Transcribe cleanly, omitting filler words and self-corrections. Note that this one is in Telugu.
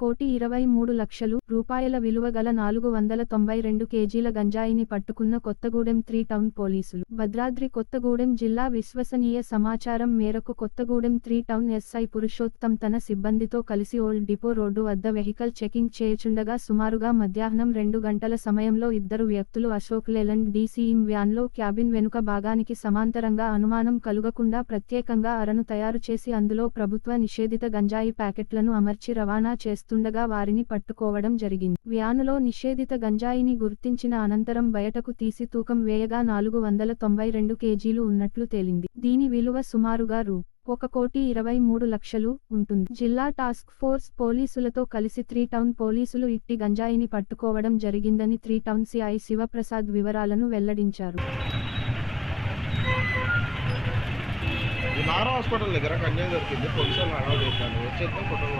1,23,00,000 రూపాయల విలువ గల 492 కేజీల గంజాయిని పట్టుకున్న కొత్తగూడెం 3 టౌన్ పోలీసులు. భద్రాద్రి కొత్తగూడెం జిల్లా విశ్వసనీయ సమాచారం మేరకు కొత్తగూడెం 3 టౌన్ ఎస్ఐ పురుషోత్తం తన సిబ్బందితో కలిసి ఓల్డ్ డిపో రోడ్డు వద్ద వెహికల్ చెకింగ్ చేయుచుండగా సుమారుగా మధ్యాహ్నం 2 గంటల సమయంలో ఇద్దరు వ్యక్తులు అశోక్ లేలండ్ డీసీఎం వ్యాన్లో క్యాబిన్ వెనుక భాగానికి సమాంతరంగా అనుమానం కలుగకుండా ప్రత్యేకంగా అరను తయారు చేసి అందులో ప్రభుత్వ నిషేధిత గంజాయి ప్యాకెట్లను అమర్చి రవాణా చేస్తుండగా వారిని పట్టుకోవడం జరిగింది. వ్యానులో నిషేధిత గంజాయిని గుర్తించిన అనంతరం బయటకు తీసి తూకం వేయగా 492 కేజీలు ఉన్నట్లు తేలింది. దీని విలువ సుమారుగా రూ. 1,23,00,000 ఉంటుంది. జిల్లా టాస్క్ ఫోర్స్ పోలీసులతో కలిసి 3 టౌన్ పోలీసులు ఇట్టి గంజాయిని పట్టుకోవడం జరిగిందని 3 టౌన్ సిఐ శివప్రసాద్ వివరాలను వెల్లడించారు. హాస్పిటల్ దగ్గర కన్యాయం దొరికింది. పోలీసులు అలౌ చేశాను. వచ్చేస్తే ఫోటోలు